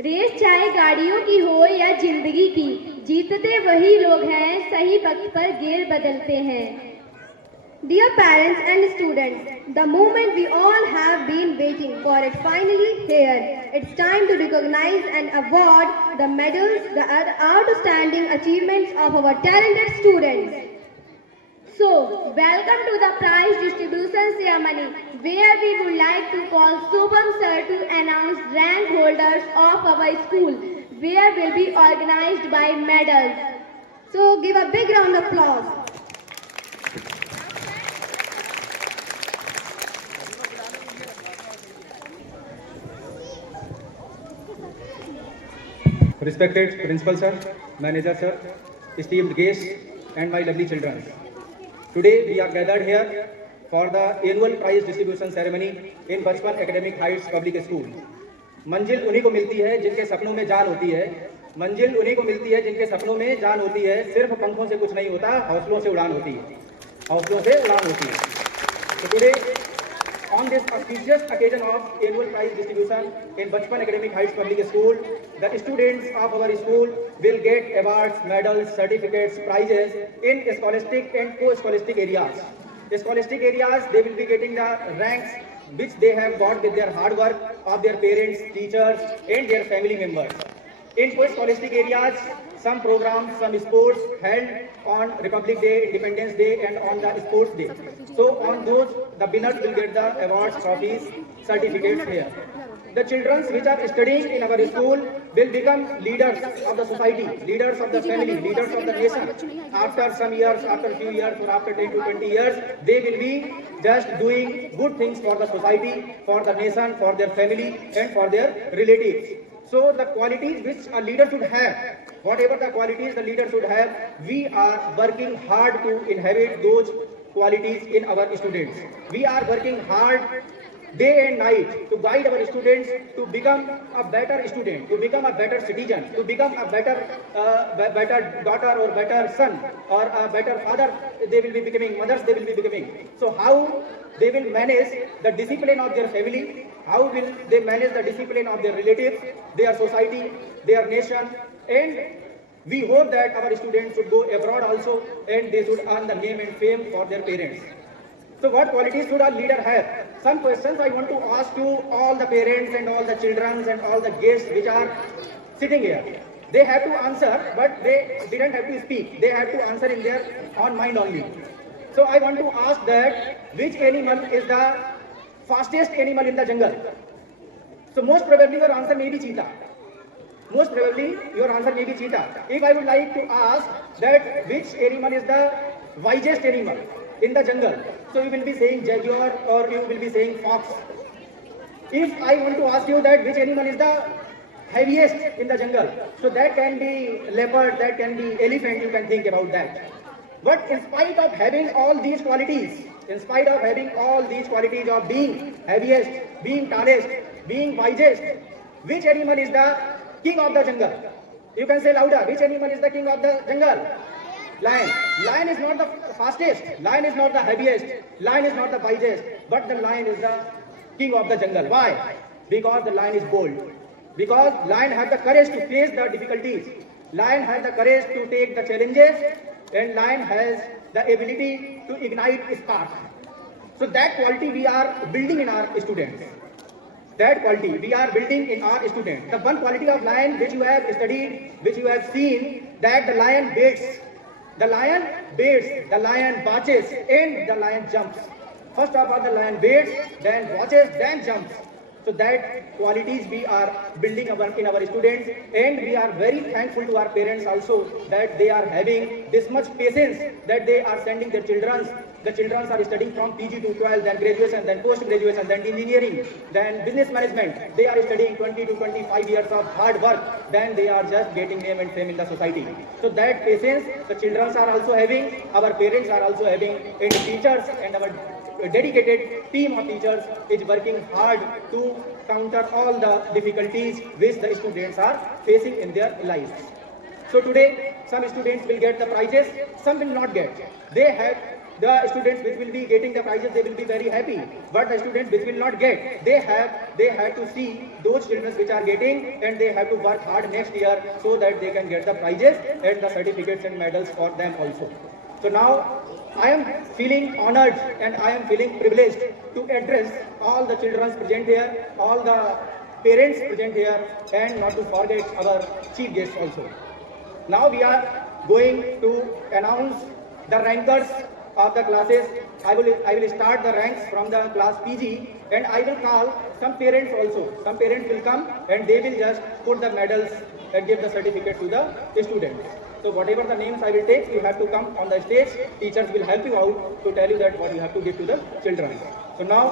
Race चाहे गाड़ियों की हो या जिंदगी की, जीतते वही लोग हैं, सही वक्त पर गेर बदलते हैं। Dear parents and students, the moment we all have been waiting for it finally here. It's time to recognize and award the medals, the outstanding achievements of our talented students. So, welcome to the prize distribution ceremony, where we would like to call Subham sir to announce rank holders of our school, where will be organized by medals. So, give a big round of applause. Respected Principal Sir, Manager Sir, esteemed guests, and my lovely children. Today we are gathered here for the annual prize distribution ceremony in Bachpan Academic Heights Public School. मंजिल उन्हीं को मिलती है जिनके सपनों में जान होती है। मंजिल उन्हीं को मिलती है जिनके सपनों में जान होती है। सिर्फ पंखों से कुछ नहीं होता, हौसलों से उड़ान होती है। हौसलों से उड़ान होती है। So today, on this auspicious occasion of annual prize distribution in Bachpan Academic Heights Public School, the students of our school will get awards, medals, certificates, prizes in scholastic and co-scholastic areas. Scholastic areas, they will be getting the ranks which they have got with their hard work of their parents, teachers, and their family members. In post-scholastic areas, some programs, some sports held on Republic Day, Independence Day, and on the Sports Day. So on those, the winners will get the awards, trophies, certificates here. The children which are studying in our school will become leaders of the society, leaders of the family, leaders of the nation. After some years, after few years, or after 10 to 20 years, they will be just doing good things for the society, for the nation, for their family, and for their relatives. So the qualities which a leader should have, whatever the qualities the leader should have, we are working hard to inherit those qualities in our students. We are working hard day and night to guide our students to become a better student, to become a better citizen, to become a better daughter or better son or a better father. They will be becoming mothers. They will be becoming. So how they will manage the discipline of their family? How will they manage the discipline of their relatives, their society, their nation? And we hope that our students should go abroad also, and they should earn the name and fame for their parents. So what qualities should a leader have? Some questions I want to ask to all the parents and all the children and all the guests which are sitting here. They have to answer, but they didn't have to speak. They have to answer in their own mind only. So I want to ask that which animal is the fastest animal in the jungle? So most probably your answer may be cheetah. Most probably your answer may be cheetah. If I would like to ask that which animal is the wisest animal in the jungle, so you will be saying jaguar or you will be saying fox. If I want to ask you that which animal is the heaviest in the jungle, so that can be leopard, that can be elephant, you can think about that. But in spite of having all these qualities, in spite of having all these qualities of being heaviest, being tallest, being wisest, which animal is the king of the jungle? You can say louder, which animal is the king of the jungle? Lion. Lion is not the fastest, lion is not the heaviest, lion is not the wisest, but the lion is the king of the jungle. Why? Because the lion is bold. Because lion has the courage to face the difficulties. Lion has the courage to take the challenges, and lion has the ability to ignite spark. So that quality we are building in our students. That quality we are building in our students. The one quality of lion which you have studied, which you have seen, that the lion baits. The lion baits, the lion watches, and the lion jumps. First of all, the lion baits, then watches, then jumps. So that qualities we are building in our students, and we are very thankful to our parents also that they are having this much patience that they are sending their children. The children are studying from PG to 12, then graduation, then post-graduation, then engineering, then business management. They are studying 20 to 25 years of hard work, then they are just getting name and fame in the society. So that patience the children are also having, our parents are also having, and teachers and our dedicated team of teachers is working hard to counter all the difficulties which the students are facing in their lives. So today, some students will get the prizes, some will not get. They have the students which will be getting the prizes, they will be very happy. But the students which will not get, they have to see those children which are getting, and they have to work hard next year so that they can get the prizes and the certificates and medals for them also. So now I am feeling honored and I am feeling privileged to address all the children present here, all the parents present here, and not to forget our chief guests also. Now we are going to announce the rankers of the classes. I will start the ranks from the class PG, and I will call some parents also. Some parents will come and they will just put the medals and give the certificate to the students. So whatever the names I will take, you have to come on the stage. Teachers will help you out to tell you that what you have to give to the children. So now